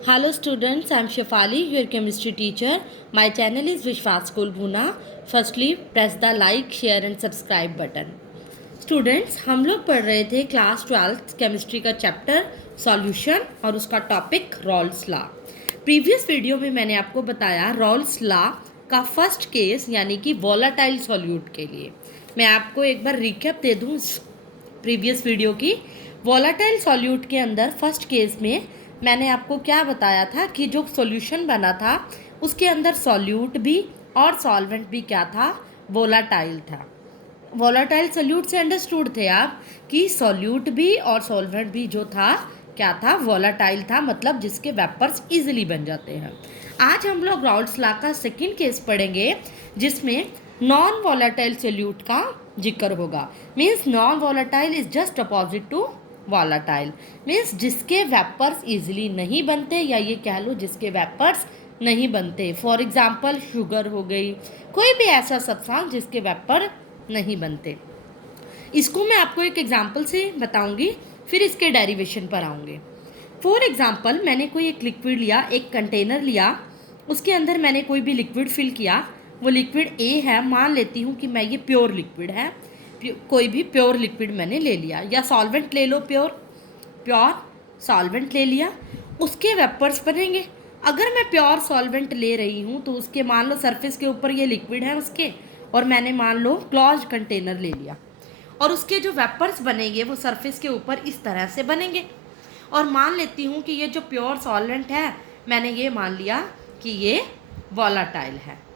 Hello students, I am Shefali, your chemistry teacher. My channel is Vishwas School Bhuna. Firstly, press the like, share and subscribe button. Students, हम लोग पढ़ रहे थे class 12th chemistry का chapter solution और उसका topic Rawls law. Previous video में मैंने आपको बताया रॉल्स लॉ का फर्स्ट केस यानी कि वोलाटाइल सॉल्यूट के लिए। मैं आपको एक बार रिकैप दे दूं प्रीवियस वीडियो की। वोलाटाइल सॉल्यूट के अंदर फर्स्ट केस में मैंने आपको क्या बताया था कि जो सॉल्यूशन बना था उसके अंदर सॉल्यूट भी और सॉल्वेंट भी क्या था, वोलाटाइल था। वोलाटाइल सॉल्यूट से अंडरस्टूड थे आप कि सॉल्यूट भी और सॉल्वेंट भी जो था क्या था, वोलाटाइल था, मतलब जिसके वेपर्स इजीली बन जाते हैं। आज हम लोग राउल्ट्स लॉ का सेकंड केस पढ़ेंगे जिसमें नॉन वोलाटाइल सॉल्यूट का जिक्र होगा। Means non volatile is just opposite to volatile, means जिसके वेपर्स इजीली नहीं बनते, या ये कह लो जिसके वेपर्स नहीं बनते। फॉर एग्जाम्पल शुगर हो गई, कोई भी ऐसा सब्सटेंस जिसके वेपर नहीं बनते। इसको मैं आपको एक एग्जाम्पल से बताऊंगी, फिर इसके डेरिवेशन पर आऊँगे। फॉर एग्जाम्पल मैंने कोई एक लिक्विड लिया, एक कंटेनर लिया, उसके अंदर मैंने कोई भी लिक्विड फिल किया। वो लिक्विड ए है, मान लेती हूँ कि मैं ये प्योर लिक्विड है, कोई भी प्योर लिक्विड मैंने ले लिया, या सॉल्वेंट ले लो, प्योर सॉल्वेंट ले लिया, उसके वेपर्स बनेंगे। अगर मैं प्योर सॉल्वेंट ले रही हूँ तो उसके मान लो सरफेस के ऊपर ये लिक्विड है उसके, और मैंने मान लो क्लोज्ड कंटेनर ले लिया, और उसके जो वेपर्स बनेंगे वो सरफेस के ऊपर इस तरह से बनेंगे। और मान लेती हूँ कि ये जो प्योर सॉल्वेंट है, मैंने ये मान लिया कि ये वोलाटाइल है।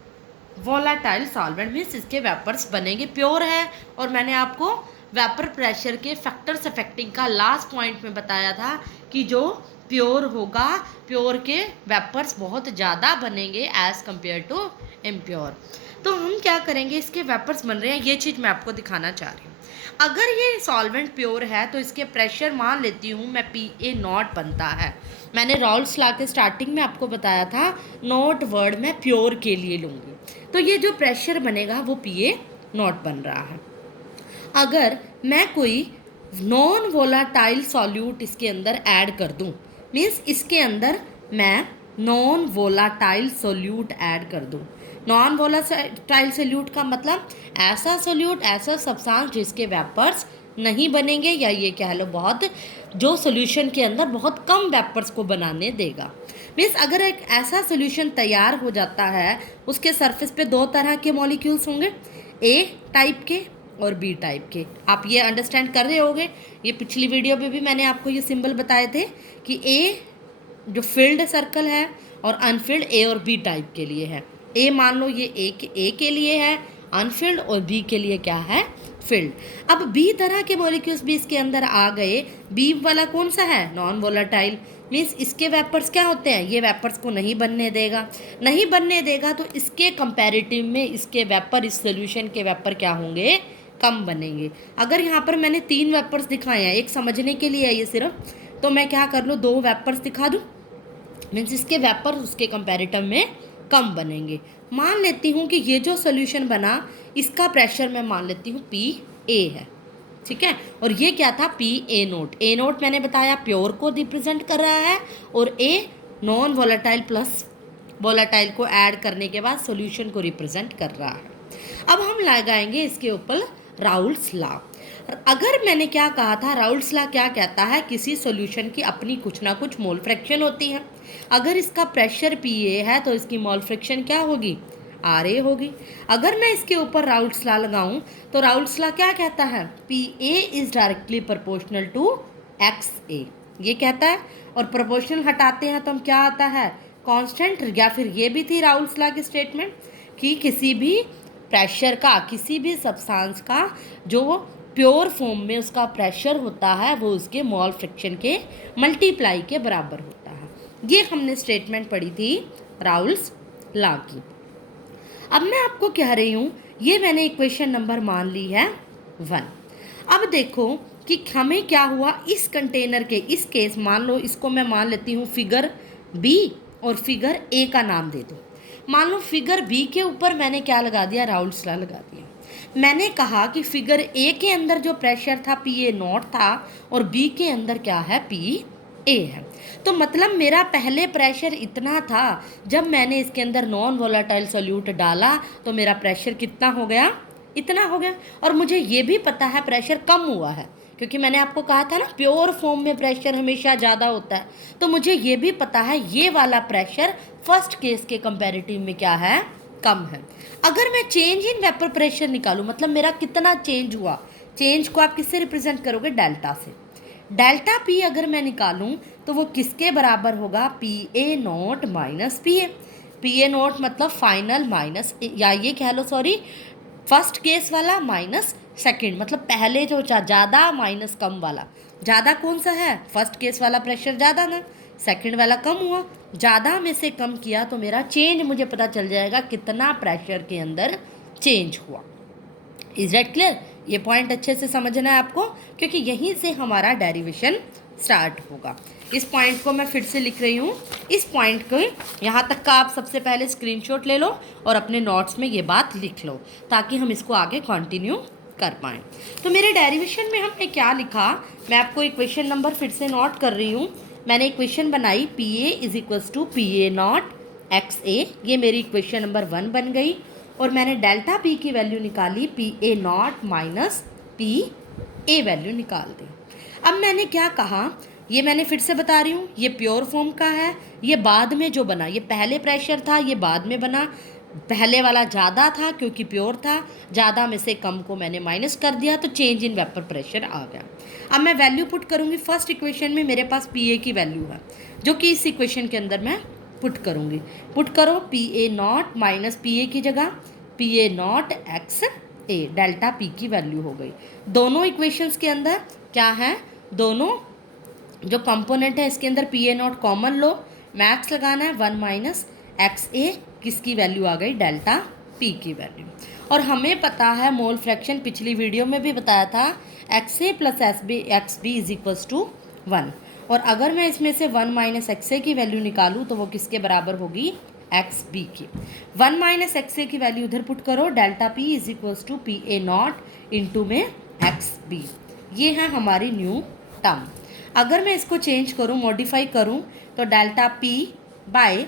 वोलाटाइल सॉल्वेंट मीन्स इसके वेपर्स बनेंगे, प्योर है। और मैंने आपको वेपर प्रेशर के फैक्टर्स अफेक्टिंग का लास्ट पॉइंट में बताया था कि जो प्योर होगा, प्योर के वेपर्स बहुत ज़्यादा बनेंगे एज़ कम्पेयर टू इम्प्योर। तो हम क्या करेंगे, इसके वेपर्स बन रहे हैं, ये चीज़ मैं आपको दिखाना चाह रही हूँ। अगर ये सॉल्वेंट प्योर है तो इसके प्रेशर मान लेती हूँ मैं PA0 बनता है। मैंने राउल्ट्स लॉ के स्टार्टिंग में आपको बताया था नोट वर्ड मैं प्योर के लिए लूँगी, तो ये जो प्रेशर बनेगा वो PA0 बन रहा है। अगर मैं कोई नॉन वोलाटाइल सॉल्यूट इसके अंदर ऐड कर दूं, मीन्स इसके अंदर मैं नॉन वोलाटाइल सॉल्यूट ऐड कर दूं। नॉन वोलाटाइल सॉल्यूट का मतलब ऐसा सॉल्यूट, ऐसा सब्सटेंस जिसके वेपर्स नहीं बनेंगे, या ये कह लो बहुत जो सॉल्यूशन के अंदर बहुत कम वेपर्स को बनाने देगा। मीन्स अगर एक ऐसा सॉल्यूशन तैयार हो जाता है, उसके सरफेस पे दो तरह के मॉलिक्यूल्स होंगे, ए टाइप के और बी टाइप के। आप ये अंडरस्टैंड कर रहे होंगे, ये पिछली वीडियो में भी मैंने आपको ये सिंबल बताए थे कि ए जो फिल्ड सर्कल है और अनफिल्ड ए और बी टाइप के लिए है। ए मान लो ये ए के लिए है अनफिल्ड, और बी के लिए क्या है, फिल्ड। अब बी तरह के मॉलिक्यूल्स भी इसके अंदर आ गए। बी वाला कौन सा है, नॉन वोलाटाइल, मीन्स इसके वेपर्स क्या होते हैं, ये वेपर्स को नहीं बनने देगा। नहीं बनने देगा तो इसके कंपैरेटिव में इसके वेपर, इस सोल्यूशन के वेपर क्या होंगे, कम बनेंगे। अगर यहाँ पर मैंने 3 वेपर्स दिखाए हैं, एक समझने के लिए है ये सिर्फ, तो मैं क्या कर लूँ, 2 वेपर्स दिखा दूँ, मीन्स इसके वेपर उसके कंपैरेटिव में कम बनेंगे। मान लेती हूँ कि ये जो सोल्यूशन बना इसका प्रेशर मैं मान लेती हूँ PA है, ठीक है। और ये क्या था, PA0। मैंने बताया प्योर को रिप्रेजेंट कर रहा है, और A non volatile plus volatile को ऐड करने के बाद सॉल्यूशन को रिप्रेजेंट कर रहा है। अब हम लगाएंगे इसके ऊपर राउल्ट्स लॉ। अगर मैंने क्या कहा था, राउल्ट्स लॉ क्या कहता है, किसी सॉल्यूशन की अपनी कुछ ना कुछ मोल फ्रैक्शन होती है। अगर इसका प्रेशर PA है तो इसकी मोल फ्रैक्शन क्या होगी, RA होगी। अगर मैं इसके ऊपर राउल्ट्स लॉ लगाऊं तो राउल्ट्स लॉ क्या कहता है, PA is directly proportional to XA, ये कहता है। और प्रोपोर्शनल हटाते हैं तो हम क्या आता है, कांस्टेंट। या फिर ये भी थी राउल्ट्स लॉ की स्टेटमेंट कि किसी भी प्रेशर का, किसी भी सब्सटेंस का जो प्योर फॉर्म में उसका प्रेशर होता है वो उसके मोल फ्रैक्शन के मल्टीप्लाई के बराबर होता है। ये हमने स्टेटमेंट पढ़ी थी राउल्ट्स लॉ की। अब मैं आपको कह रही हूँ, ये मैंने इक्वेशन नंबर मान ली है 1। अब देखो कि हमें क्या हुआ, इस कंटेनर के इस केस मान लो इसको मैं मान लेती हूँ फिगर B और फिगर A का नाम दे दूँ। मान लो फिगर B के ऊपर मैंने क्या लगा दिया, राउल्ट्स लॉ लगा दिया। मैंने कहा कि फिगर A के अंदर जो प्रेशर था PA0 था, और B के अंदर क्या है, ए है। तो मतलब मेरा पहले प्रेशर इतना था, जब मैंने इसके अंदर नॉन वोलेटाइल सोल्यूट डाला तो मेरा प्रेशर कितना हो गया, इतना हो गया। और मुझे ये भी पता है प्रेशर कम हुआ है, क्योंकि मैंने आपको कहा था ना प्योर फॉर्म में प्रेशर हमेशा ज़्यादा होता है। तो मुझे ये भी पता है ये वाला प्रेशर फर्स्ट केस के कंपैरेटिव में क्या है, कम है। अगर मैं चेंज इन वेपर प्रेशर निकालूं, मतलब मेरा कितना चेंज हुआ, चेंज को आप किससे रिप्रेजेंट करोगे, डेल्टा से। डेल्टा पी अगर मैं निकालूं तो वो किसके बराबर होगा, P A not minus P A. P A not मतलब फाइनल माइनस, या ये कह लो सॉरी, फर्स्ट केस वाला माइनस सेकंड, मतलब पहले जो ज़्यादा माइनस कम वाला। ज़्यादा कौन सा है, फर्स्ट केस वाला प्रेशर ज़्यादा ना, सेकंड वाला कम हुआ। ज़्यादा में से कम किया तो मेरा चेंज मुझे पता चल जाएगा कितना प्रेशर के अंदर चेंज हुआ। Is that clear? ये पॉइंट अच्छे से समझना है आपको, क्योंकि यहीं से हमारा डेरिवेशन स्टार्ट होगा। इस पॉइंट को मैं फिर से लिख रही हूँ। इस पॉइंट को यहाँ तक का आप सबसे पहले स्क्रीनशॉट ले लो और अपने नोट्स में ये बात लिख लो, ताकि हम इसको आगे कंटिन्यू कर पाएँ। तो मेरे डेरिवेशन में हमने क्या लिखा, मैं आपको इक्वेशन नंबर फिर से नोट कर रही हूँ। मैंने इक्वेशन बनाई P A is equals to P A naught X A, ये मेरी इक्वेशन नंबर 1 बन गई। और मैंने डेल्टा पी की वैल्यू निकाली, P A not minus P A value निकाल दी। अब मैंने क्या कहा, ये मैंने फिर से बता रही हूँ, ये प्योर फॉर्म का है, ये बाद में जो बना, ये पहले प्रेशर था, ये बाद में बना। पहले वाला ज़्यादा था क्योंकि प्योर था, ज़्यादा में से कम को मैंने माइनस कर दिया तो चेंज इन वेपर प्रेशर आ गया। अब मैं वैल्यू पुट करूँगी, फर्स्ट इक्वेशन में मेरे पास पी ए की वैल्यू है, जो कि इस इक्वेशन के अंदर मैं पुट करूँगी। पुट करो, P A not minus P ए की जगह P A naught X A, delta P की वैल्यू हो गई। दोनों इक्वेशंस के अंदर क्या है, दोनों जो कंपोनेंट है इसके अंदर P A not common low, max लगाना है 1 माइनस एक्स ए, किसकी वैल्यू आ गई, डेल्टा पी की वैल्यू। और हमें पता है मोल फ्रैक्शन, पिछली वीडियो में भी बताया था, X A plus X B is equals to 1। और अगर मैं इसमें से 1 माइनस एक्स ए की वैल्यू निकालूँ तो वो किसके बराबर होगी, एक्स बी की। 1 माइनस एक्स ए की वैल्यू उधर पुट करो, delta P is equals to P A not into में एक्स बी। ये है हमारी न्यू टर्म। अगर मैं इसको चेंज करूँ, मॉडिफाई करूँ, तो delta P by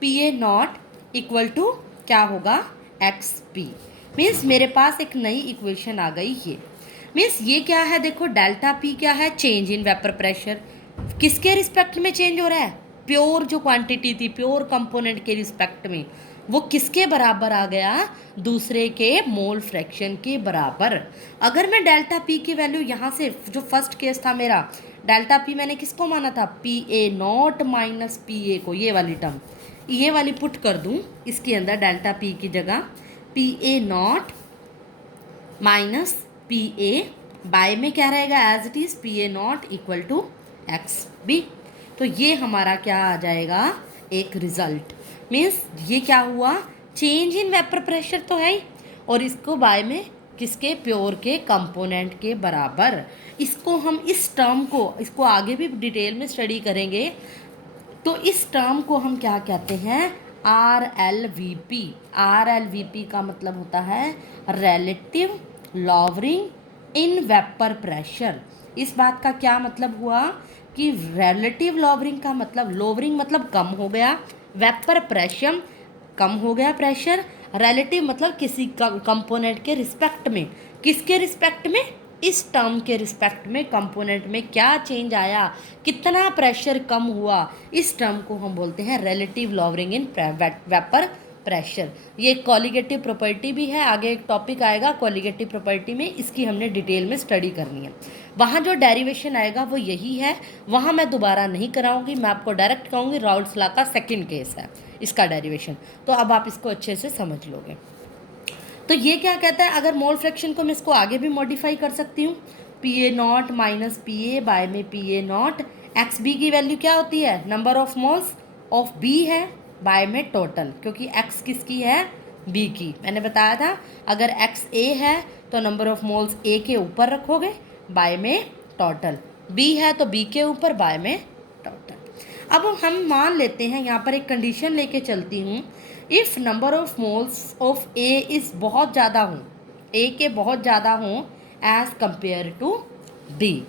P A not equal to क्या होगा, एक्स बी। मीन्स मेरे पास एक नई इक्वेशन आ गई। ये मीन्स ये क्या है, देखो डेल्टा पी क्या है, चेंज इन वेपर प्रेशर। किसके रिस्पेक्ट में चेंज हो रहा है, प्योर जो क्वांटिटी थी, प्योर कंपोनेंट के रिस्पेक्ट में, वो किसके बराबर आ गया, दूसरे के मोल फ्रैक्शन के बराबर। अगर मैं डेल्टा पी की वैल्यू यहाँ से, जो फर्स्ट केस था मेरा, डेल्टा पी मैंने किसको माना था, P A not minus P ए को, ये वाली टर्म, ये वाली पुट कर दूँ इसके अंदर, डेल्टा पी की जगह P A not minus P A, by में क्या रहेगा, as it is P A not equal to X B. तो ये हमारा क्या आ जाएगा, एक रिजल्ट। मीन्स ये क्या हुआ, चेंज इन वेपर प्रेशर तो है ही, और इसको बाय में किसके, प्योर के कंपोनेंट के बराबर। इसको हम इस टर्म को, इसको आगे भी डिटेल में स्टडी करेंगे, तो इस टर्म को हम क्या कहते हैं, R L V P. R L V P का मतलब होता है relative lowering in vapour pressure. इस बात का क्या मतलब हुआ कि रिलेटिव लॉवरिंग का मतलब, लोवरिंग मतलब कम हो गया, वेपर प्रेशर कम हो गया प्रेशर, रिलेटिव मतलब किसी कंपोनेंट के रिस्पेक्ट में, किसके रिस्पेक्ट में, इस टर्म के रिस्पेक्ट में कंपोनेंट में क्या चेंज आया, कितना प्रेशर कम हुआ, इस टर्म को हम बोलते हैं relative lowering in vapour pressure. ये कॉलिगेटिव प्रॉपर्टी भी है, आगे एक टॉपिक आएगा कॉलिगेटिव प्रॉपर्टी में, इसकी हमने डिटेल में स्टडी करनी है। वहाँ जो डेरिवेशन आएगा वो यही है, वहाँ मैं दोबारा नहीं कराऊंगी, मैं आपको डायरेक्ट कहूँगी राउल्ट्स लॉ का सेकंड केस है इसका डेरिवेशन, तो अब आप इसको अच्छे से समझ लोगे। तो ये क्या कहता है, अगर मोल फ्रैक्शन को मैं इसको आगे भी मॉडिफाई कर सकती हूँ, P A not minus P A by में P A naught, X B की वैल्यू क्या होती है, number of moles of B है, बाय में टोटल, क्योंकि एक्स किसकी है, बी की। मैंने बताया था अगर एक्स ए है तो नंबर ऑफ मोल्स ए के ऊपर रखोगे, बाय में टोटल, बी है तो बी के ऊपर, बाय में टोटल। अब हम मान लेते हैं, यहाँ पर एक कंडीशन लेके चलती हूँ, if number of moles of A is बहुत ज़्यादा हों, ए के बहुत ज़्यादा हों एज़ कंपेयर टू बी।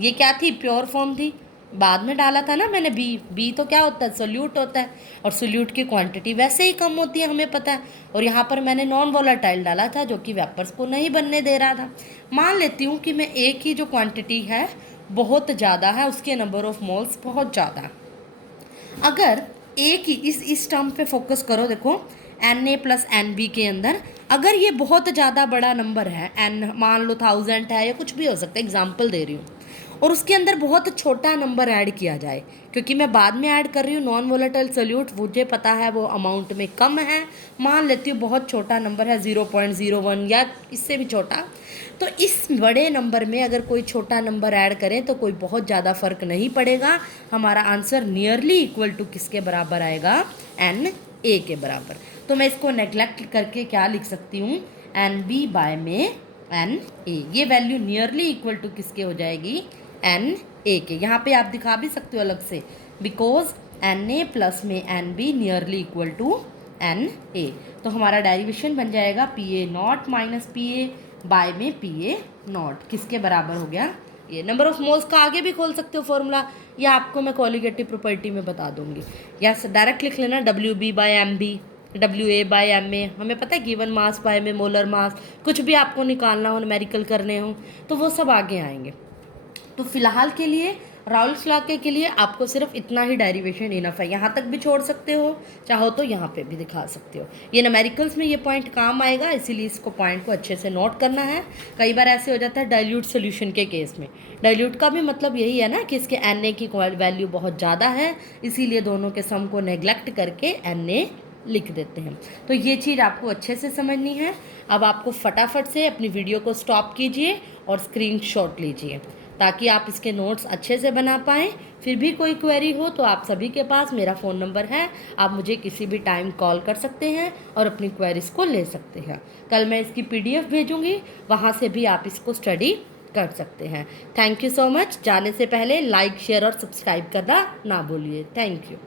ये क्या थी, प्योर फॉर्म थी, बाद में डाला था ना मैंने बी तो क्या होता है, सोल्यूट होता है, और सोल्यूट की क्वांटिटी वैसे ही कम होती है, हमें पता है। और यहाँ पर मैंने नॉन वोलेटाइल डाला था जो कि वेपर्स को नहीं बनने दे रहा था। मान लेती हूँ कि मैं ए की जो क्वांटिटी है बहुत ज़्यादा है, उसके नंबर ऑफ मोल्स बहुत ज़्यादा। अगर ए की इस टर्म पे फोकस करो, देखो Na प्लस NB के अंदर अगर ये बहुत ज़्यादा बड़ा नंबर है, n मान लो 1000 है या कुछ भी हो सकता है, एग्जाम्पल दे रही हूँ, और उसके अंदर बहुत छोटा नंबर ऐड किया जाए, क्योंकि मैं बाद में ऐड कर रही हूँ नॉन वोलेटाइल सोल्यूट, मुझे पता है वो अमाउंट में कम है, मान लेती हूँ बहुत छोटा नंबर है 0.01 या इससे भी छोटा, तो इस बड़े नंबर में अगर कोई छोटा नंबर ऐड करें तो कोई बहुत ज़्यादा फर्क नहीं पड़ेगा, हमारा आंसर नियरली इक्वल टू किसके बराबर आएगा, Na के बराबर। तो मैं इसको नेग्लेक्ट करके क्या लिख सकती हूँ, NB बाय में Na, ये वैल्यू नियरली इक्वल टू किसके हो जाएगी, Na के। यहाँ पे आप दिखा भी सकते हो अलग से, बिकॉज Na प्लस में NB nearly equal to Na। तो हमारा डेरिवेशन बन जाएगा PA0 माइनस PA बाय में PA0 किसके बराबर हो गया, ये नंबर ऑफ मोल्स का आगे भी खोल सकते हो फॉर्मूला, या आपको मैं कॉलिगेटिव प्रॉपर्टी में बता दूंगी, या डायरेक्ट लिख लेना WB by MB, WA by MA, हमें पता है गिवन मास बाय में मोलर मास, कुछ भी आपको निकालना हो, न्यूमेरिकल करने हो तो वो सब आगे आएंगे। तो फिलहाल के लिए राउल्स लॉ के लिए आपको सिर्फ इतना ही डेरिवेशन इनफ है, यहाँ तक भी छोड़ सकते हो, चाहो तो यहाँ पे भी दिखा सकते हो। ये न्यूमेरिकल्स में ये पॉइंट काम आएगा, इसीलिए इसको पॉइंट को अच्छे से नोट करना है। कई बार ऐसे हो जाता है डाइल्यूट सोल्यूशन के केस में, डाइल्यूट का भी मतलब यही है ना कि इसके Na की वैल्यू बहुत ज़्यादा है, इसीलिए दोनों के सम को नेग्लेक्ट करके Na लिख देते हैं। तो ये चीज़ आपको अच्छे से समझनी है। अब आपको फटाफट से अपनी वीडियो को स्टॉप कीजिए और स्क्रीनशॉट लीजिए ताकि आप इसके नोट्स अच्छे से बना पाएँ। फिर भी कोई क्वेरी हो तो आप सभी के पास मेरा फ़ोन नंबर है, आप मुझे किसी भी टाइम कॉल कर सकते हैं और अपनी क्वेरीज को ले सकते हैं। कल मैं इसकी PDF भेजूँगी, वहाँ से भी आप इसको स्टडी कर सकते हैं। Thank you so much. जाने से पहले लाइक, शेयर और सब्सक्राइब करना ना भूलिए। Thank you.